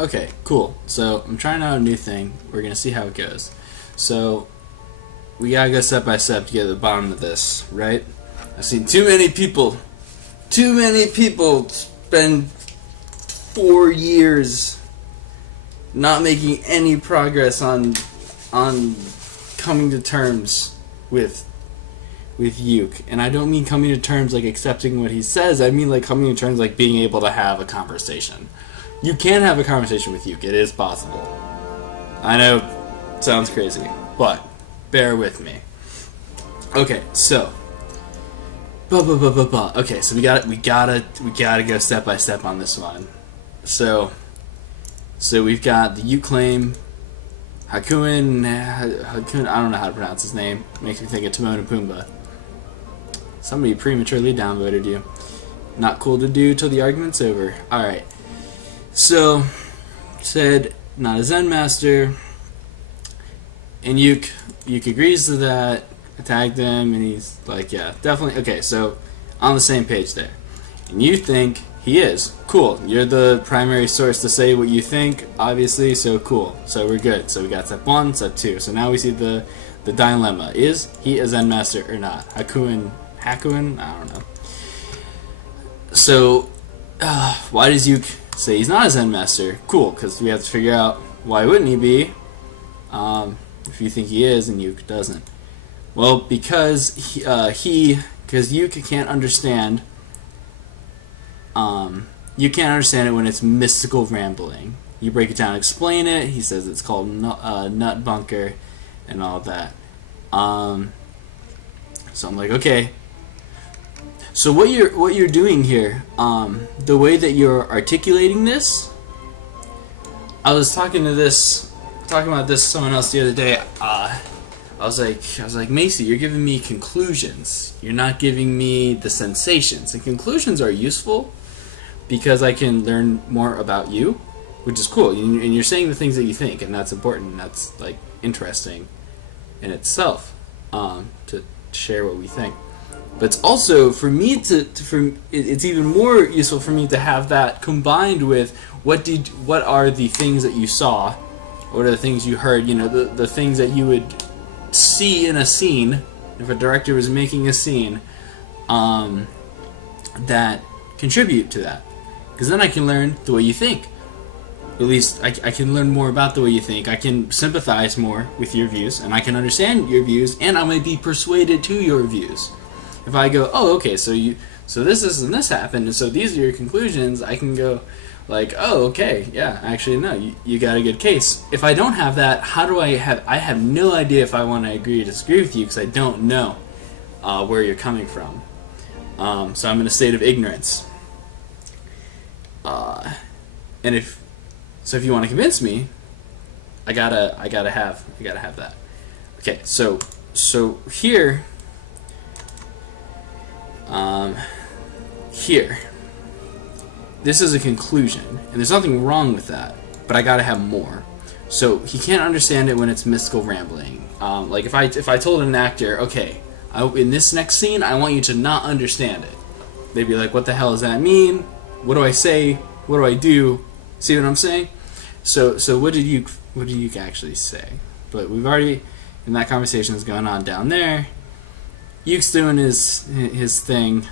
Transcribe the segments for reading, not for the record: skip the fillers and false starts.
Okay, cool. So I'm trying out a new thing. We're gonna see how it goes. So we gotta go step by step to get to the bottom of this, right? I've seen too many people spend 4 years not making any progress on coming to terms with Yuke. And I don't mean coming to terms like accepting what he says. I mean like coming to terms like being able to have a conversation. You can have a conversation with Yuke. It is possible. I know it sounds crazy, but bear with me. Okay, so okay, so we gotta go step by step on this one. So we've got the Yuke claim. Hakuin, I don't know how to pronounce his name. Makes me think of Timon and Pumbaa. Somebody prematurely downvoted you. Not cool to do till the argument's over. Alright. So, said, not a Zen master. And Yuke agrees to that. Attacked him, and he's like, yeah, definitely. Okay, so, on the same page there. And you think he is. Cool. You're the primary source to say what you think, obviously, so cool. So we're good. So we got step 1, step 2. So now we see the dilemma. Is he a Zen master or not? Hakuin? I don't know. So, why does Yuke say he's not a Zen master? Cool, because we have to figure out why wouldn't he be if you think he is and Yuke doesn't. Well, because Yuke can't understand. You can't understand it when it's mystical rambling. You break it down, explain it. He says it's called nut bunker, and all that. So I'm like, okay. So what you're doing here, the way that you're articulating this, I was talking about this to someone else the other day. I was like, Macy, you're giving me conclusions. You're not giving me the sensations. And conclusions are useful because I can learn more about you, which is cool. And you're saying the things that you think, and that's important. And that's like interesting in itself to share what we think. But it's also for me it's even more useful for me to have that combined with what are the things that you saw, what are the things you heard. You know, the things that you would see in a scene if a director was making a scene that contribute to that, because then I can learn the way you think. At least I can learn more about the way you think. I can sympathize more with your views, and I can understand your views, and I might be persuaded to your views. If I go, oh, okay, so this and this happened, and so these are your conclusions, I can go like, oh, okay, yeah, actually, no, you got a good case. If I don't have that, how do I have no idea if I want to agree or disagree with you, because I don't know where you're coming from. So I'm in a state of ignorance. And if you want to convince me, I gotta have that. Okay, so here, this is a conclusion, and there's nothing wrong with that, but I gotta have more. So he can't understand it when it's mystical rambling. Like if I told an actor, okay, in this next scene, I want you to not understand it. They'd be like, what the hell does that mean? What do I say? What do I do? See what I'm saying? So what did you actually say? But we've already, and that conversation is going on down there. Yuke's doing his thing,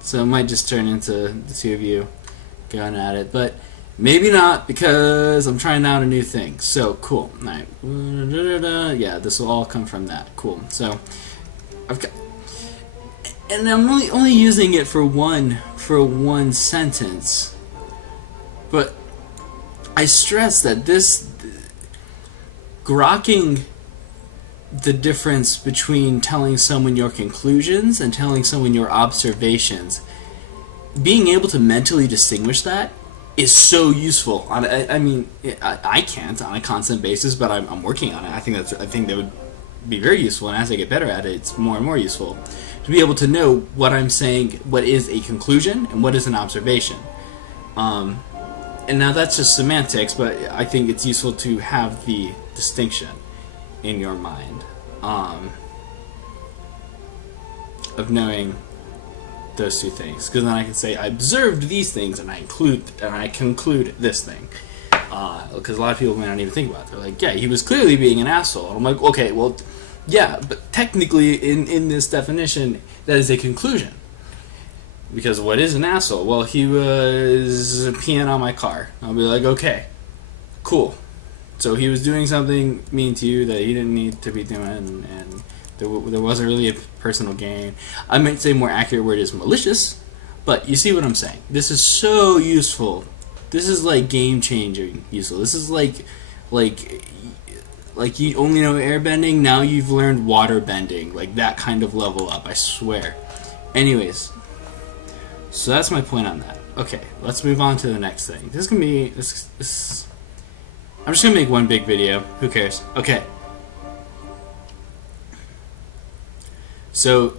so it might just turn into the two of you going at it, but maybe not, because I'm trying out a new thing. So cool. All right. Yeah, this will all come from that. Cool. So I've got, and I'm only using it for one sentence, but I stress that this grokking the difference between telling someone your conclusions and telling someone your observations, being able to mentally distinguish that is so useful. I can't on a constant basis, but I'm working on it. I think that would be very useful, and as I get better at it, it's more and more useful to be able to know what I'm saying, what is a conclusion and what is an observation. And now that's just semantics, but I think it's useful to have the distinction in your mind of knowing those two things, because then I can say I observed these things and I conclude this thing. because a lot of people might not even think about it. They're like, yeah, he was clearly being an asshole. And I'm like, okay, well, yeah, but technically in this definition, that is a conclusion. Because what is an asshole? Well, he was peeing on my car. I'll be like, okay, cool. So he was doing something mean to you that he didn't need to be doing, and there wasn't really a personal gain. I might say more accurate word is malicious, but you see what I'm saying. This is so useful. This is like game changing useful. This is like you only know airbending, now you've learned water bending. Like that kind of level up, I swear. Anyways, so that's my point on that. Okay, let's move on to the next thing. This is gonna be this. I'm just gonna make one big video. Who cares? Okay. So,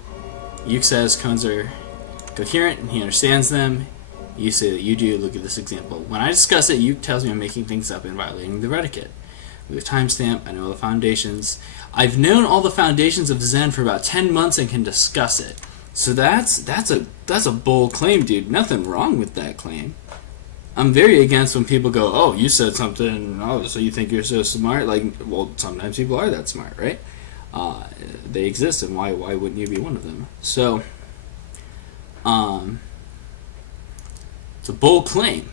Yuke says cones are coherent and he understands them. You say that you do. Look at this example. When I discuss it, Yuke tells me I'm making things up and violating the predicate. With a timestamp, I know the foundations. I've known all the foundations of Zen for about 10 months and can discuss it. So that's a bold claim, dude. Nothing wrong with that claim. I'm very against when people go, oh, you said something, oh, so you think you're so smart? Like, well, sometimes people are that smart, right? They exist, and why wouldn't you be one of them? So, it's a bold claim.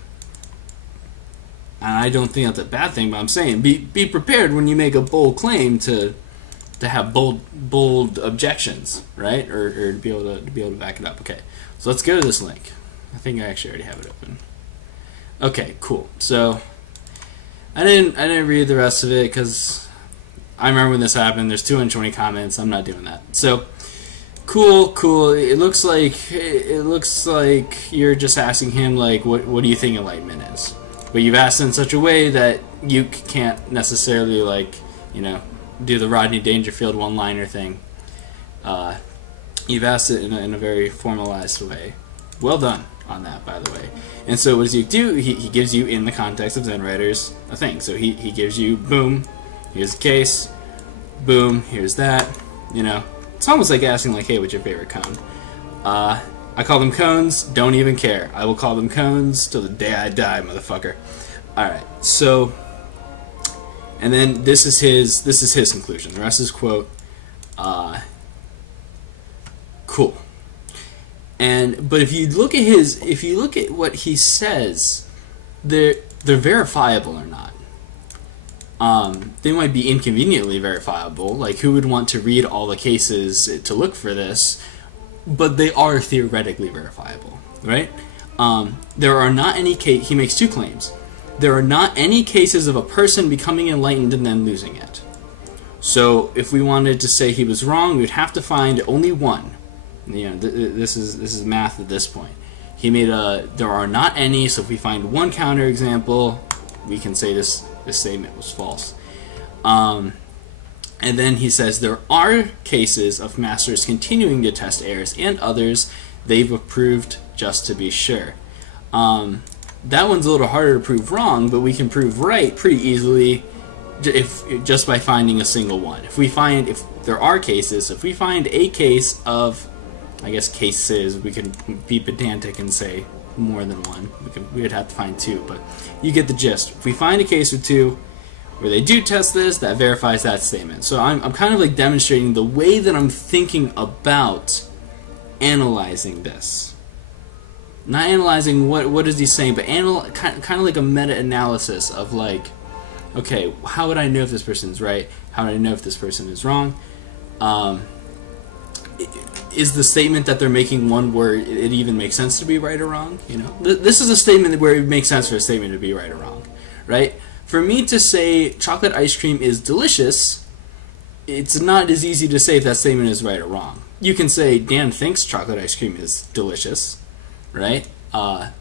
And I don't think that's a bad thing, but I'm saying be prepared when you make a bold claim to have bold objections, right? Or to be able to back it up. Okay, so let's go to this link. I think I actually already have it open. Okay, cool. So I didn't read the rest of it because I remember when this happened. There's 220 comments. I'm not doing that. So cool. It looks like you're just asking him like, what do you think enlightenment is? But you've asked in such a way that you can't necessarily like, do the Rodney Dangerfield one-liner thing. You've asked it in a very formalized way. Well done on that, by the way. And so what does Yuke do? He gives you, in the context of Zen writers, a thing. So he gives you, boom, here's the case, boom, here's that. It's almost like asking like, hey, what's your favorite cone? I call them cones, don't even care. I will call them cones till the day I die, motherfucker. Alright, so, and then this is his conclusion. The rest is quote, cool. But if you look at what he says, they're verifiable or not. They might be inconveniently verifiable. Like, who would want to read all the cases to look for this? But they are theoretically verifiable, right? There are not any he makes two claims. There are not any cases of a person becoming enlightened and then losing it. So if we wanted to say he was wrong, we'd have to find only one. This is math at this point. He made there are not any, so if we find one counterexample, we can say this statement was false. And then he says there are cases of masters continuing to test errors and others they've approved just to be sure. That one's a little harder to prove wrong, but we can prove right pretty easily just by finding a single one. If there are cases, if we find a case of, I guess cases, we can be pedantic and say more than one. We would have to find two, but you get the gist. If we find a case or two where they do test this, that verifies that statement. So I'm kind of like demonstrating the way that I'm thinking about analyzing this. Not analyzing what is he saying, but kind of like a meta-analysis of like, okay, how would I know if this person is right? How would I know if this person is wrong? Is the statement that they're making one where it even makes sense to be right or wrong? This is a statement where it makes sense for a statement to be right or wrong, right? For me to say chocolate ice cream is delicious, it's not as easy to say if that statement is right or wrong. You can say Dan thinks chocolate ice cream is delicious, right? And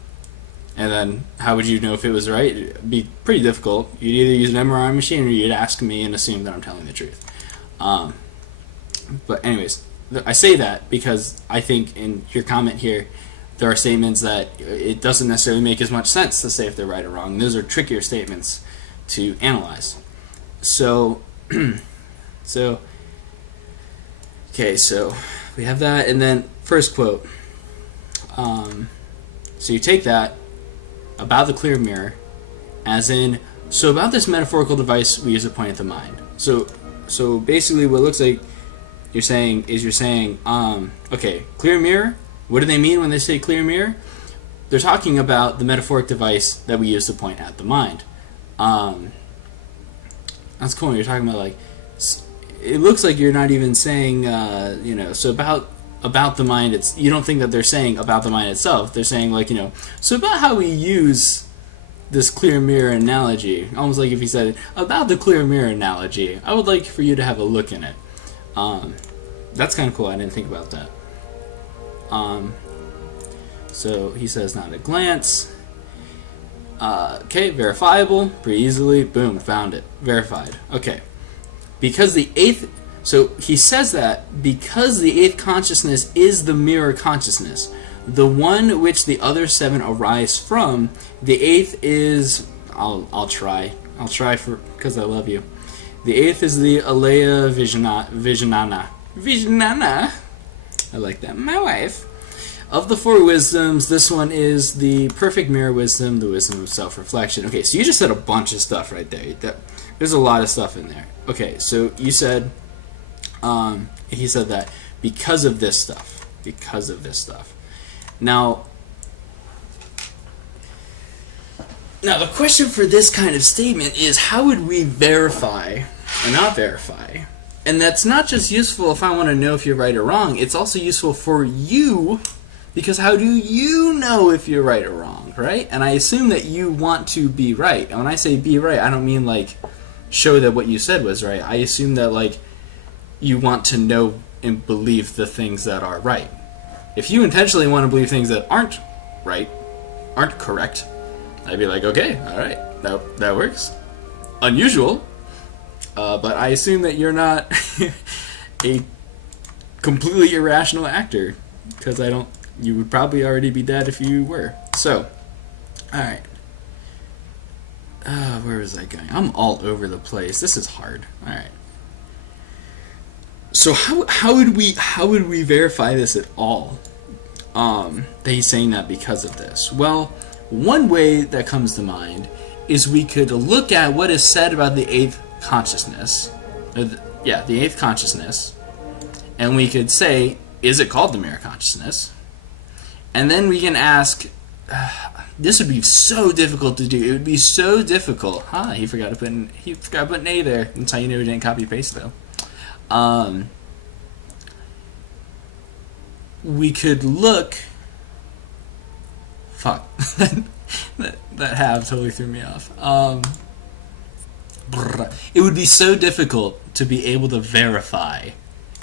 then how would you know if it was right? It'd be pretty difficult. You'd either use an MRI machine or you'd ask me and assume that I'm telling the truth. But anyways, I say that because I think in your comment here, there are statements that it doesn't necessarily make as much sense to say if they're right or wrong. Those are trickier statements to analyze. So okay, so we have that, and then first quote. So you take that about the clear mirror, as in So about this metaphorical device we use to point at the mind. So basically what it looks like you're saying, okay, clear mirror, what do they mean when they say clear mirror? They're talking about the metaphoric device that we use to point at the mind. That's cool. You're talking about, like, it looks like you're not even saying, so about the mind. You don't think that they're saying about the mind itself. They're saying, like, so about how we use this clear mirror analogy. Almost like if he said, about the clear mirror analogy, I would like for you to have a look in it. That's kind of cool. I didn't think about that. So he says, not at a glance. Okay, verifiable, pretty easily. Boom, found it. Verified. Okay. Because the eighth... So he says that because the eighth consciousness is the mirror consciousness, the one which the other seven arise from, the eighth is... I'll try for... because I love you. The eighth is the Alea Visionana. I like that. My wife. Of the four wisdoms, this one is the perfect mirror wisdom, the wisdom of self-reflection. Okay, so you just said a bunch of stuff right there. There's a lot of stuff in there. Okay, so you said, he said that because of this stuff. Because of this stuff. Now, the question for this kind of statement is, how would we verify or not verify? And that's not just useful if I want to know if you're right or wrong. It's also useful for you, because how do you know if you're right or wrong, right? And I assume that you want to be right. And when I say be right, I don't mean, like, show that what you said was right. I assume that, like, you want to know and believe the things that are right. If you intentionally want to believe things that aren't right, aren't correct, I'd be like, okay, all right, that works. Unusual, but I assume that you're not a completely irrational actor, because you would probably already be dead if you were. So, alright. Where was I going? I'm all over the place. This is hard. Alright. So how would we verify this at all? That he's saying that because of this? Well, one way that comes to mind is we could look at what is said about the eighth consciousness. The eighth consciousness. And we could say, is it called the mirror consciousness? And then we can ask, this would be so difficult to do. It would be so difficult. He forgot to put an A there. That's how you know he didn't copy paste though. We could look. Fuck. that have totally threw me off. It would be so difficult to be able to verify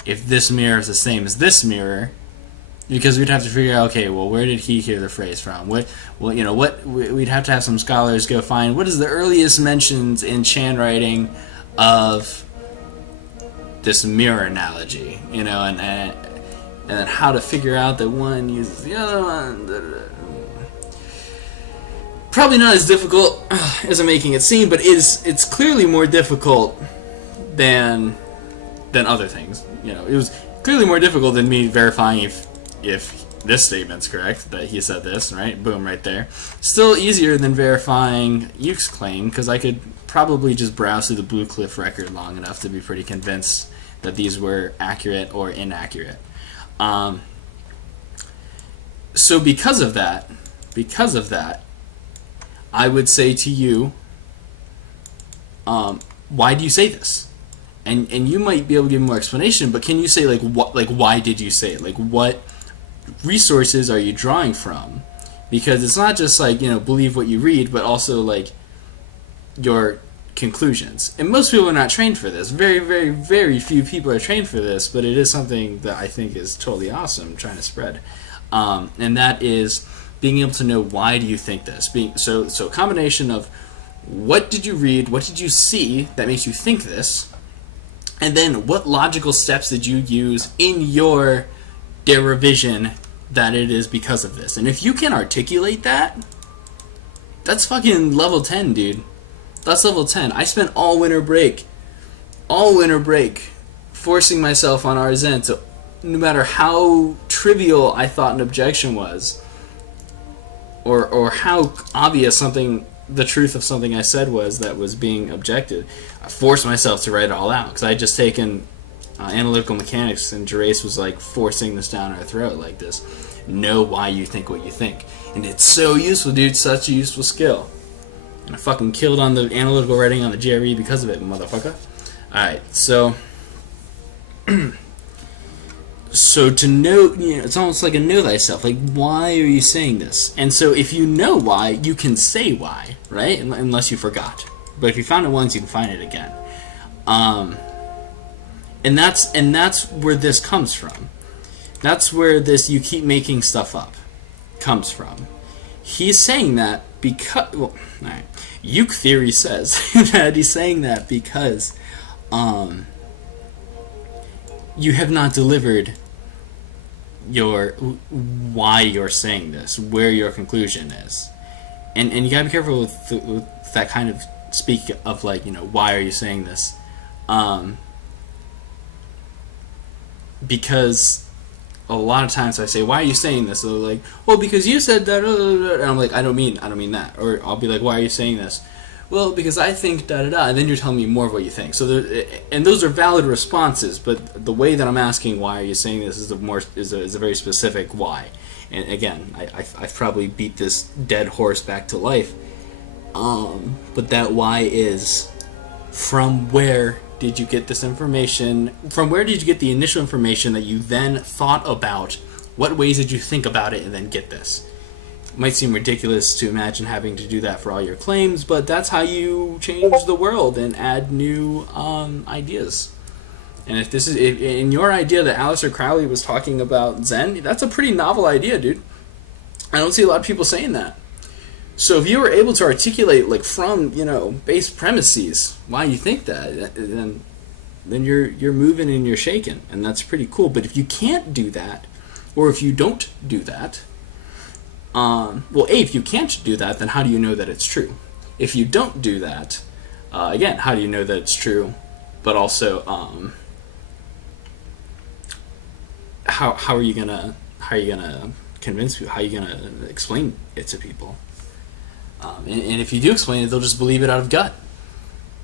if this mirror is the same as this mirror, because we'd have to figure out, okay, well, where did he hear the phrase from? We'd have to have some scholars go find what is the earliest mentions in Chan writing of this mirror analogy, and then how to figure out that one uses the other one. Probably not as difficult as I'm making it seem, but it's clearly more difficult than other things. It was clearly more difficult than me verifying if this statement's correct, that he said this, right? Boom, right there. Still easier than verifying Yuke's claim, because I could probably just browse through the Blue Cliff record long enough to be pretty convinced that these were accurate or inaccurate. So because of that, I would say to you, why do you say this? And you might be able to give more explanation, but can you say, why did you say it? Like, what resources are you drawing from? Because it's not just believe what you read, but also your conclusions. And most people are not trained for this. Very, very, very few people are trained for this, but it is something that I think is totally awesome trying to spread. And that is being able to know, why do you think this? So a combination of what did you read, what did you see that makes you think this, and then what logical steps did you use in your derivation that it is because of this. And if you can articulate that, that's fucking level 10, dude. That's level 10. I spent all winter break forcing myself on RZN to, no matter how trivial I thought an objection was, or how obvious something the truth of something I said was that was being objected, I forced myself to write it all out because I had just taken analytical mechanics, and Gerace was like forcing this down our throat like this. Know why you think what you think. And it's so useful, dude. Such a useful skill. And I fucking killed on the analytical writing on the GRE because of it, motherfucker. Alright, so... so to know, it's almost like a know thyself. Like, why are you saying this? And so if you know why, you can say why, right? Unless you forgot. But if you found it once, you can find it again. And that's where this comes from. That's where this "you keep making stuff up" comes from. He's saying that because, well, alright. Uke theory says that he's saying that because you have not delivered your why you're saying this, where your conclusion is, and you gotta be careful with that kind of speak of like, why are you saying this, because a lot of times I say, why are you saying this? So they're like, well, because you said that, and I'm like, I don't mean that. Or I'll be like, why are you saying this? Well, because I think da-da-da, and then you're telling me more of what you think. So and those are valid responses, but the way that I'm asking why are you saying this is a very specific why. And again, I've probably beat this dead horse back to life. But that why is, from where did you get this information? From where did you get the initial information that you then thought about? What ways did you think about it and then get this? It might seem ridiculous to imagine having to do that for all your claims, but that's how you change the world and add new ideas. And if this is in your idea that Aleister Crowley was talking about Zen, that's a pretty novel idea, dude. I don't see a lot of people saying that. So if you were able to articulate, like, from, base premises why you think that, then you're moving and you're shaking, and that's pretty cool. But if you can't do that, or if you don't do that, if you can't do that, then how do you know that it's true? If you don't do that, again, how do you know that it's true? But also, how are you gonna convince people? How are you gonna explain it to people? And if you do explain it, they'll just believe it out of gut.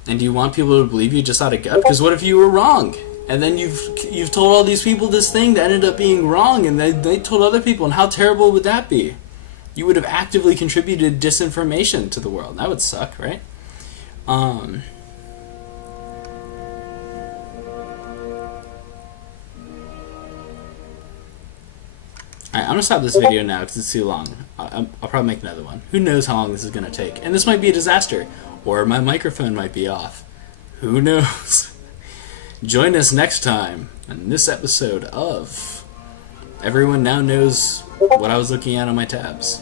And do you want people to believe you just out of gut? Because what if you were wrong? And then you've told all these people this thing that ended up being wrong, and they told other people, and how terrible would that be? You would have actively contributed disinformation to the world. That would suck, right? Alright, I'm going to stop this video now because it's too long. I'll probably make another one. Who knows how long this is going to take. And this might be a disaster. Or my microphone might be off. Who knows? Join us next time on this episode of Everyone Now Knows What I Was Looking At on My Tabs.